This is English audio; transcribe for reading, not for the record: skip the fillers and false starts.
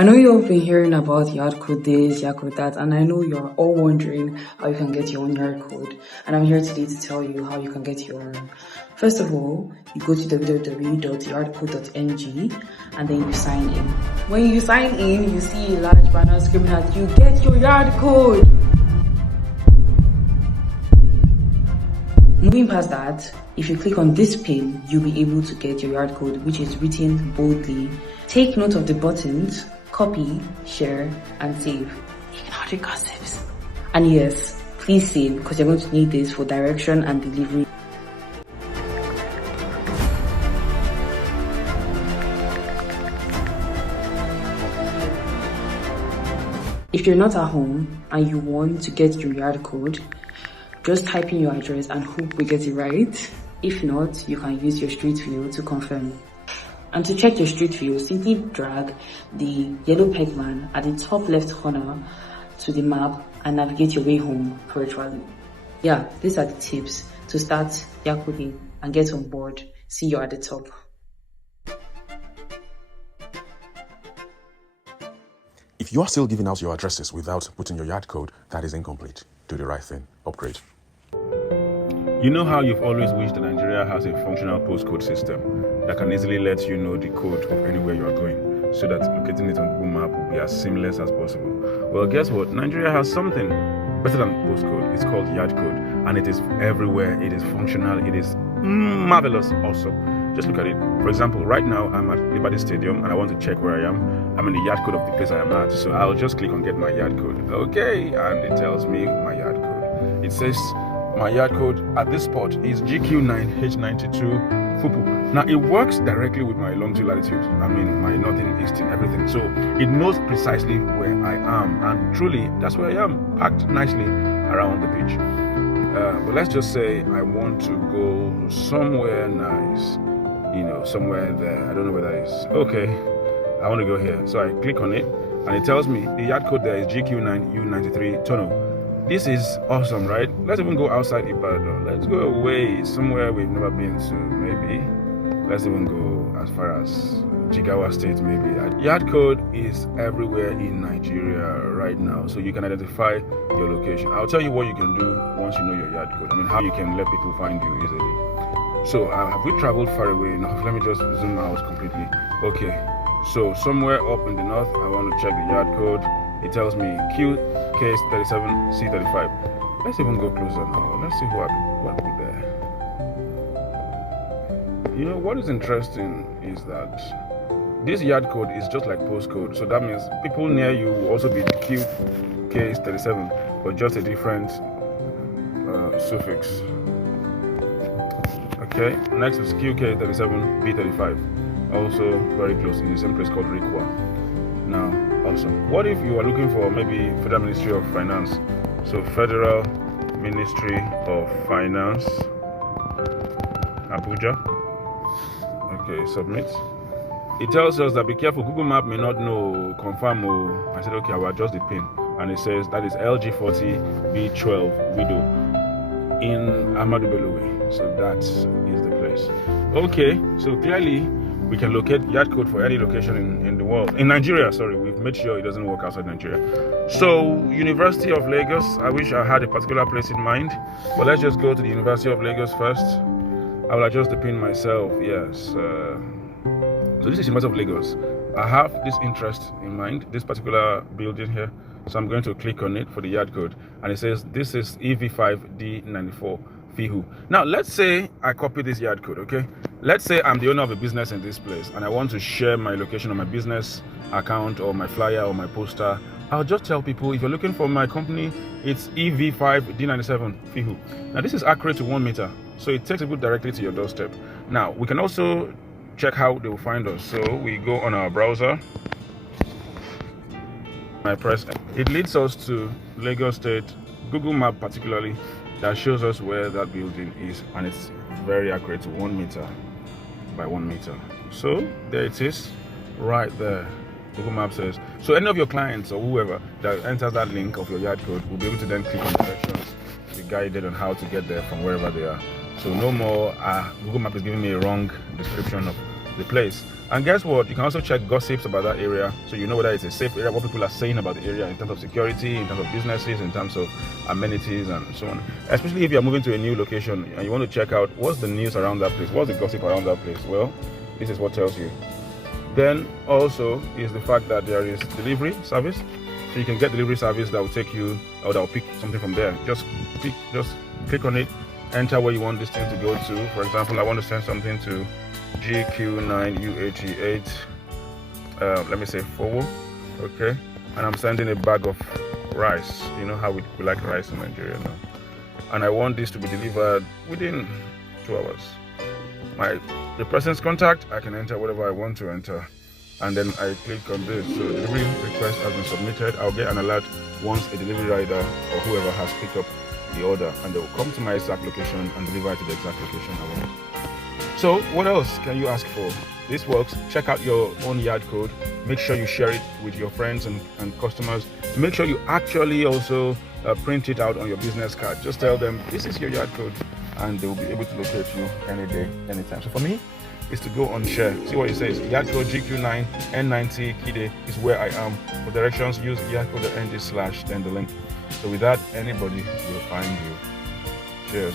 I know you've been hearing about YardCode this, YardCode that, and I know you're all wondering how you can get your own YardCode. And I'm here today to tell you how you can get your own. First of all, you go to www.yardcode.ng and then you sign in. When you sign in, you see a large banner screaming at you, get your YardCode! Moving past that, if you click on this pin, you'll be able to get your YardCode, which is written boldly. Take note of the buttons, copy, share, and save. Ignore the gossips. And yes, please save because you're going to need this for direction and delivery. If you're not at home and you want to get your YardCode, just type in your address and hope we get it right. If not, you can use your street view to confirm. And to check your street view, simply drag the yellow pegman at the top left corner to the map and navigate your way home virtually. Yeah, these are the tips to start YardCoding and get on board. See you at the top. If you are still giving out your addresses without putting your YardCode, that is incomplete. Do the right thing. Upgrade. You know how you've always wished that Nigeria has a functional postcode system that can easily let you know the code of anywhere you are going, so that locating it on Google Map will be as seamless as possible. Well, guess what? Nigeria has something better than postcode. It's called YardCode, and it is everywhere. It is functional. It is marvelous, awesome. Just look at it. For example, right now I'm at Liberty Stadium and I want to check where I am. I'm in the YardCode of the place I am at, so I'll just click on get my YardCode. Okay, and it tells me my YardCode. It says my YardCode at this spot is GQ9H92 Fupu. Now it works directly with my longitude, latitude, my northern, eastern, everything. So it knows precisely where I am, and truly that's where I am, packed nicely around the beach. But let's just say I want to go somewhere nice, somewhere there. I don't know where that is. Okay, I want to go here. So I click on it and it tells me the YardCode there is GQ9U93 Tono. This is awesome, right? Let's even go outside Ibadan. Let's go away somewhere we've never been to, maybe. Let's even go as far as Jigawa State, maybe. YardCode is everywhere in Nigeria right now, so you can identify your location. I'll tell you what you can do once you know your YardCode. How you can let people find you easily. So have we traveled far away? Now let me just zoom out completely. Okay, so somewhere up in the north, I want to check the YardCode. It tells me QK37C35. Let's even go closer now. Let's see what there. What is interesting is that this YardCode is just like postcode. So that means people near you will also be the QK37, but just a different suffix. Okay, next is QK37B35. Also very close in the same place called Rikwa. Now, awesome. What if you are looking for maybe Federal Ministry of Finance? So Federal Ministry of Finance, Abuja. Okay, submit. It tells us that be careful, Google Map may not know, confirm. I said, okay, I will adjust the pin. And it says that is LG40B12 Widow in Ahmadu Bello Way. So that is the place. Okay, so clearly we can locate YardCode for any location in the world. In Nigeria, sorry, we've made sure it doesn't work outside Nigeria. So, University of Lagos, I wish I had a particular place in mind, but let's just go to the University of Lagos first. I will adjust the pin myself, yes. So this is University of Lagos. I have this interest in mind, this particular building here. So I'm going to click on it for the YardCode. And it says, this is EV5D94 Fihu. Now, let's say I copy this YardCode, okay? Let's say I'm the owner of a business in this place and I want to share my location on my business account or my flyer or my poster. I'll just tell people, if you're looking for my company, it's EV5D97 Fihu. Now, this is accurate to 1 meter, so it takes people directly to your doorstep. Now, we can also check how they will find us. So we go on our browser. I press, it leads us to Lagos State, Google Map particularly, that shows us where that building is, and it's very accurate to 1 meter by 1 meter. So there it is, right there. Google Map says, so any of your clients or whoever that enters that link of your YardCode will be able to then click on directions, be guided on how to get there from wherever they are. So no more Google Map is giving me a wrong description of the place. And guess what? You can also check gossips about that area, so you know whether it's a safe area, what people are saying about the area in terms of security, in terms of businesses, in terms of amenities, and so on. Especially if you're moving to a new location and you want to check out what's the news around that place, what's the gossip around that place. Well, this is what tells you. Then also is the fact that there is delivery service. So you can get delivery service that will take you, or that will pick something from there. Just click on it, enter where you want this thing to go to. For example, I want to send something to GQ9UAT8, let me say forward, okay, and I'm sending a bag of rice. You know how we like rice in Nigeria now, and I want this to be delivered within 2 hours. The person's contact, I can enter whatever I want to enter, and then I click on this. So the delivery request has been submitted. I'll get an alert once a delivery rider or whoever has picked up the order, and they will come to my exact location and deliver it to the exact location I want. So what else can you ask for? This works. Check out your own YardCode. Make sure you share it with your friends and customers. Make sure you actually also print it out on your business card. Just tell them this is your YardCode, and they will be able to locate you any day, anytime. So for me, is to go on share. See what it says. YardCode GQ9 N90 Kide is where I am. For directions, use yardcode.ng/ then the link. So with that, anybody will find you. Cheers.